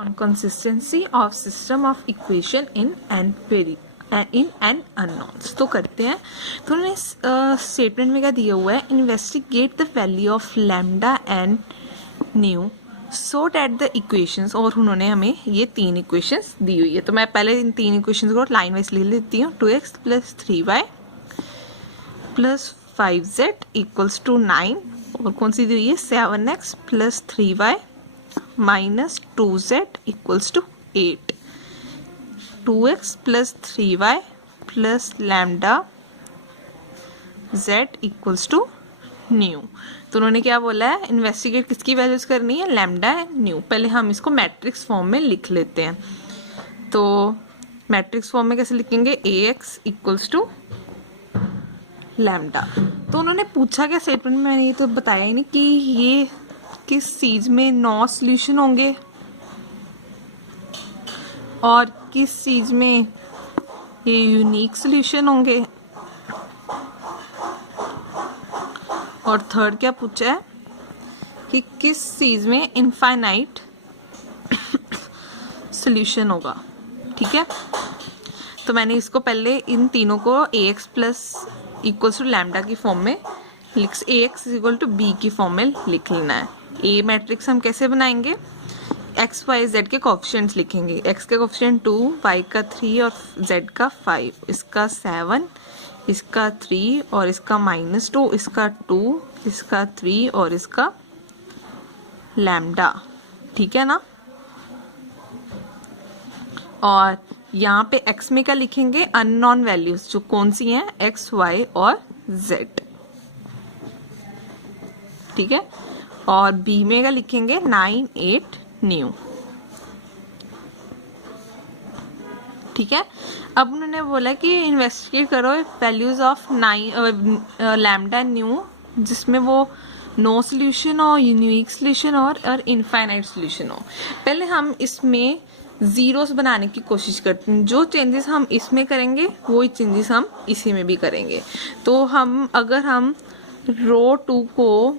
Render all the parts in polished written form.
on consistency of system of equation in N unknowns. तो करते हैं। तो उन्होंने स्टेटमेंट में क्या दिया हुआ है, investigate the value of lambda and nu so that the equations, और उन्होंने हमें ये 3 इक्वेशंस दी हुई है। तो मैं पहले इन 3 इक्वेशंस को लाइन वाइज लिख लेती हूँ। 2x + 3y + 5z = 9, और कौन सी दी हुई है, 7x + 3y - 2z = 8, 2x + 3y + lambda z = new. तो उन्होंने क्या बोला है, इन्वेस्टिगेट किसकी वैल्यूज करनी है, लैम्डा एंड न्यू। पहले हम इसको मैट्रिक्स फॉर्म में लिख लेते हैं। तो मैट्रिक्स फॉर्म में कैसे लिखेंगे, ax = लैम्डा। तो उन्होंने पूछा क्या स्टेटमेंट में, मैंने ये तो बताया ही नहीं कि ये किस चीज में 9 सॉल्यूशन होंगे और किस चीज में ये यूनिक सॉल्यूशन होंगे, और थर्ड क्या पूछा है कि किस चीज में इनफाइनाइट सॉल्यूशन होगा। ठीक है, तो मैंने इसको पहले इन तीनों को ax = लैम्डा की फॉर्म में ax = b की फॉर्म में लिख लेना है। ए मैट्रिक्स हम कैसे बनाएंगे, x y z के कोफिशिएंट्स लिखेंगे। x का कोफिशिएंट 2, y का 3 और z का 5, इसका 7, इसका 3 और इसका -2, इसका 2, इसका 3 और इसका लैम्डा। ठीक है ना। और यहाँ पे x में क्या लिखेंगे, अननोन वैल्यूज जो कौन सी हैं, x y और z। ठीक है, और b में क्या लिखेंगे, 9 8 न्यू। ठीक है, अब उन्होंने बोला कि इन्वेस्टिगेट करो वैल्यूज ऑफ 9 लैम्डा न्यू, जिसमें वो नो सॉल्यूशन हो, यूनिक सॉल्यूशन और इनफाइनाइट सॉल्यूशन हो। पहले हम इसमें जीरोस बनाने की कोशिश करते हैं। जो चेंजेस हम इसमें करेंगे वही चेंजेस हम इसी में भी करेंगे। तो हम अगर हम रो 2 को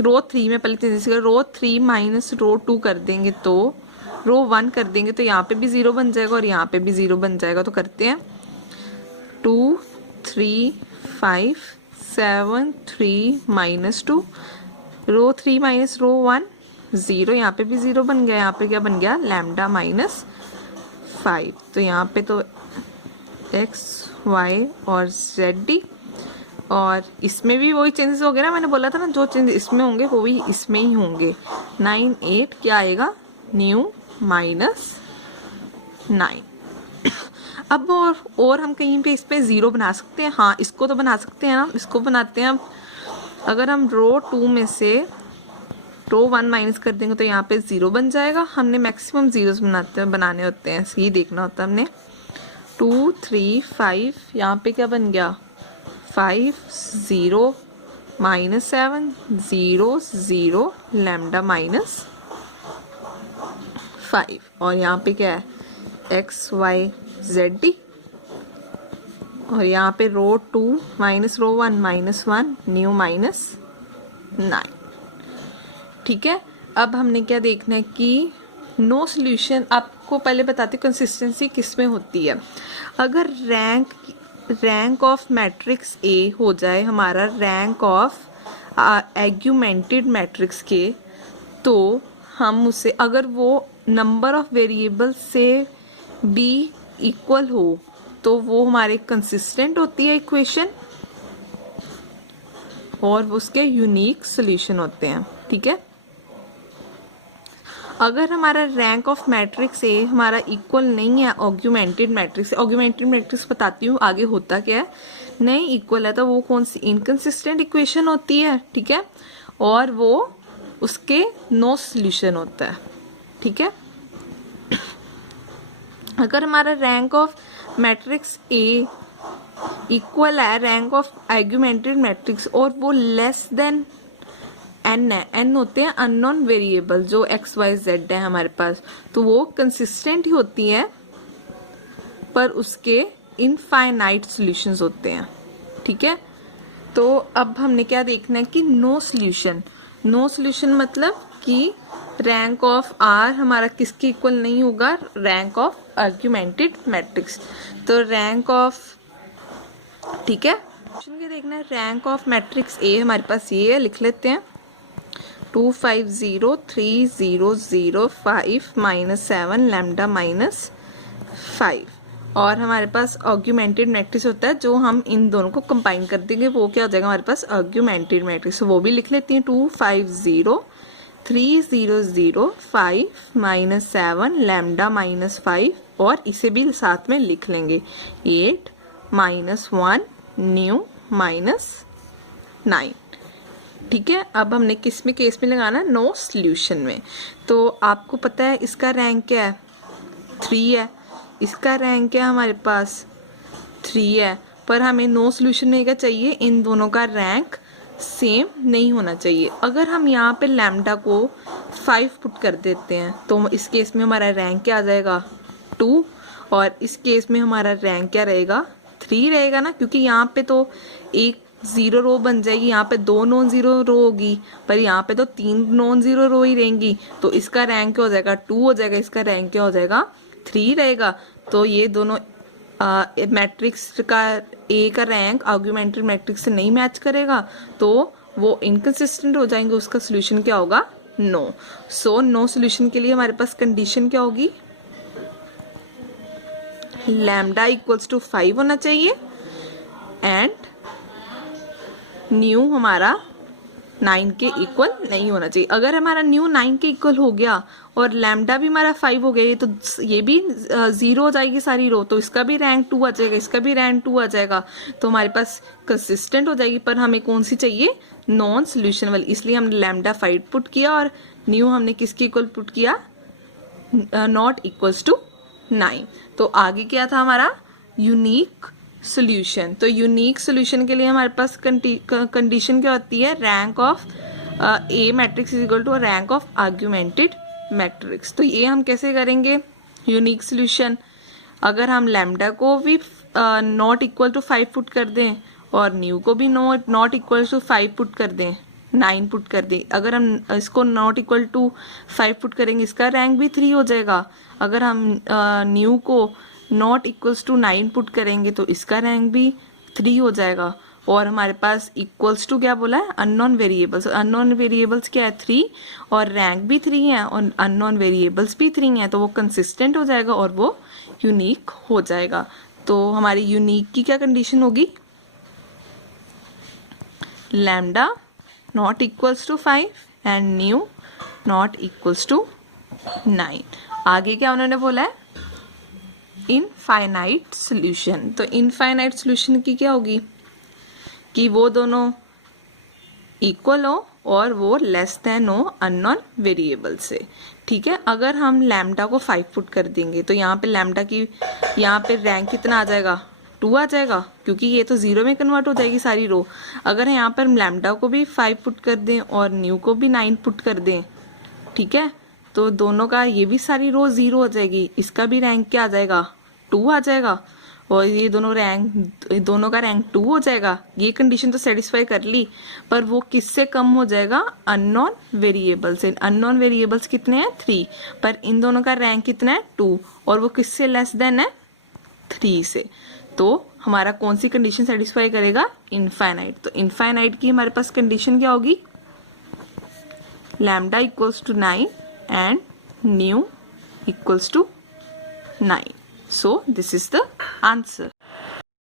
रो 3 में पहले चेंजेस करें, रो 3 - रो 2 कर देंगे, तो रो 1 कर देंगे तो यहाँ पे भी 0 बन जाएगा और यहाँ पे भी 0 बन जाएगा। तो करते हैं 2 3 5 7 3 -2, रो 3 - रो 1 0, यहाँ पे भी 0 बन गया। यहाँ पे क्या बन गया, लैम्डा -5। तो यहाँ पे तो x y और z, और इसमें भी वही चेंजेस हो गए ना, मैंने बोला था ना जो चेंज इसमें होंगे वो भी इसमें ही होंगे। 9 8 क्या आएगा, न्यू -9। अब और हम कहीं पे इस पे 0 बना सकते हैं, हाँ इसको तो बना सकते हैं ना। इसको बनाते हैं। अब अगर हम रो 2 में से रो 1 माइनस कर देंगे तो यहाँ पे 0 बन जाएगा। हमने मैक्सिमम जीरोस बनाने होते हैं, ये देखना होता है हमने। 2 3 5, यहाँ पे क्या बन गया, 5 0 -7 0 0 लैम्डा -5, और यहाँ पे क्या है, x y z, और यहाँ पे रो 2 - रो 1 -1 न्यू -9। ठीक है, अब हमने क्या देखना है कि नो सॉल्यूशन। आपको पहले बताती हूँ कंसिस्टेंसी किस में होती है। अगर रैंक ऑफ मैट्रिक्स ए हो जाए हमारा रैंक ऑफ एग्यूमेंटेड मैट्रिक्स के, तो हम उसे, अगर वो नंबर ऑफ वेरिएबल से बी इक्वल हो तो वो हमारे कंसिस्टेंट होती है इक्वेशन, और उसके यूनिक सॉल्यूशन होते हैं। ठीक है, अगर हमारा रैंक ऑफ मैट्रिक्स ए हमारा इक्वल नहीं है ऑग्यूमेंटेड मैट्रिक्स, ऑग्यूमेंटेड मैट्रिक्स बताती हूँ आगे होता क्या है, नहीं इक्वल है तो वो कौन सी इनकंसिस्टेंट इक्वेशन होती है। ठीक है, और वो उसके नो सॉल्यूशन होता है। ठीक है, अगर हमारा rank of matrix A equal है रैंक ऑफ आर्ग्यूमेंटेड मैट्रिक्स और वो लेस देन एन है, एन होते हैं अननोन वेरिएबल जो एक्स वाई जेड है हमारे पास, तो वो कंसिस्टेंट ही होती है पर उसके इनफाइनाइट सॉल्यूशंस होते हैं। ठीक है, तो अब हमने क्या देखना है कि नो सॉल्यूशन, नो सॉल्यूशन मतलब कि रैंक ऑफ आर हमारा किसके इक्वल नहीं होगा, रैंक ऑफ आर्ग्यूमेंटेड मैट्रिक्स। तो रैंक ऑफ, ठीक है, क्वेश्चन के देखना है रैंक ऑफ मैट्रिक्स ए हमारे पास ये है, लिख लेते हैं 2 5 0 3 0 0 5 -7 लैम्डा -5। और हमारे पास आर्ग्यूमेंटेड मैट्रिक्स होता है जो हम इन दोनों को कंबाइन कर देंगे, वो क्या हो जाएगा हमारे पास आर्ग्यूमेंटेड मैट्रिक्स। वो भी लिख लेती हैं 2 5 0 3 0 0 5 -7 लैम्डा -5, और इसे भी साथ में लिख लेंगे 8 -1 न्यू -9। ठीक है, अब हमने किस में केस में लगाना, नो सॉल्यूशन में। तो आपको पता है इसका रैंक क्या है, 3 है, इसका रैंक क्या है हमारे पास 3 है, पर हमें नो सॉल्यूशन में क्या चाहिए, इन दोनों का रैंक सेम नहीं होना चाहिए। अगर हम यहाँ पे लैम्डा को 5 पुट कर देते हैं तो इस केस में हमारा रैंक क्या आ जाएगा 2, और इस केस में हमारा रैंक क्या रहेगा 3 रहेगा ना, क्योंकि यहाँ पे तो एक 0 रो बन जाएगी, यहाँ पे 2 नॉन जीरो रो होगी, पर यहाँ पे तो 3 नॉन जीरो रो ही रहेंगी। तो इसका रैंक क्या हो जाएगा 2 हो जाएगा, इसका रैंक क्या हो जाएगा 3 रहेगा। तो ये दोनों मैट्रिक्स का ए का रैंक आर्ग्यूमेंटेड मैट्रिक्स से नहीं मैच करेगा, तो वो इनकंसिस्टेंट हो जाएंगे, उसका सोल्यूशन क्या होगा नो। सो नो सोल्यूशन के लिए हमारे पास कंडीशन क्या होगी, लैम्डा इक्वल्स टू 5 होना चाहिए एंड न्यू हमारा 9 के इक्वल नहीं होना चाहिए। अगर हमारा न्यू 9 के इक्वल हो गया और लैम्डा भी हमारा 5 हो गया, ये तो ये भी 0 हो जाएगी सारी रो, तो इसका भी रैंक 2 आ जाएगा, इसका भी रैंक 2 आ जाएगा, तो हमारे पास कंसिस्टेंट हो जाएगी। पर हमें कौन सी चाहिए, नॉन सोल्यूशन वाली, इसलिए हमने लैम्डा 5 पुट किया और न्यू हमने किसके इक्वल पुट किया, नॉट इक्वल्स टू 9। तो आगे क्या था हमारा यूनिक सोल्यूशन। तो यूनिक सोल्यूशन के लिए हमारे पास कंडीशन क्या होती है, rank of A matrix is equal to rank of augmented matrix. तो ये हम कैसे करेंगे यूनिक सोल्यूशन, अगर हम लैम्डा को भी नॉट इक्वल टू 5 पुट कर दें और न्यू को भी नॉट इक्वल टू 5 पुट कर दें, 9 पुट कर दें, अगर हम इसको नॉट इक्वल टू 5 पुट करेंगे इसका रैंक भी 3 हो जाएगा। अगर हम न्यू को नॉट इक्वल्स टू 9 पुट करेंगे तो इसका रैंक भी 3 हो जाएगा। और हमारे पास इक्वल्स टू क्या बोला है, अननोन वेरिएबल्स, अननोन वेरिएबल्स क्या है 3, और रैंक भी 3 है और अननोन वेरिएबल्स भी 3 है, तो वो कंसिस्टेंट हो जाएगा और वो यूनिक हो जाएगा। तो हमारी यूनिक की क्या कंडीशन होगी, lambda not equals to 5 and nu not equals to 9। आगे क्या उन्होंने बोला है, इनफाइनाइट सोल्यूशन। तो इनफाइनाइट सोल्यूशन की क्या होगी कि वो दोनों इक्वल हो और वो लेस देन हो अननोन वेरिएबल से। ठीक है, अगर हम लैम्डा को 5 पुट कर देंगे तो यहाँ पे लैम्डा की यहाँ पे रैंक कितना आ जाएगा 2 आ जाएगा, क्योंकि ये तो 0 में कन्वर्ट हो जाएगी सारी रो। अगर यहाँ पर हम लैम्डा को भी 5 पुट कर दें और न्यू को भी 9 पुट कर दें, ठीक है, तो दोनों का ये भी सारी रो 0 हो जाएगी, इसका भी रैंक क्या आ जाएगा 2 आ जाएगा, और ये दोनों का रैंक 2 हो जाएगा। ये कंडीशन तो सेटिस्फाई कर ली, पर वो किससे कम हो जाएगा, अननोन वेरिएबल से। अननोन वेरिएबल्स कितने हैं 3, पर इन दोनों का रैंक कितना है 2, और वो किससे लेस देन है 3 से। तो हमारा कौन सी कंडीशन सेटिस्फाई करेगा, इनफाइनाइट। तो इनफाइनाइट की हमारे पास कंडीशन क्या होगी, lambda equals to 9 and new equals to 9. So this is the answer.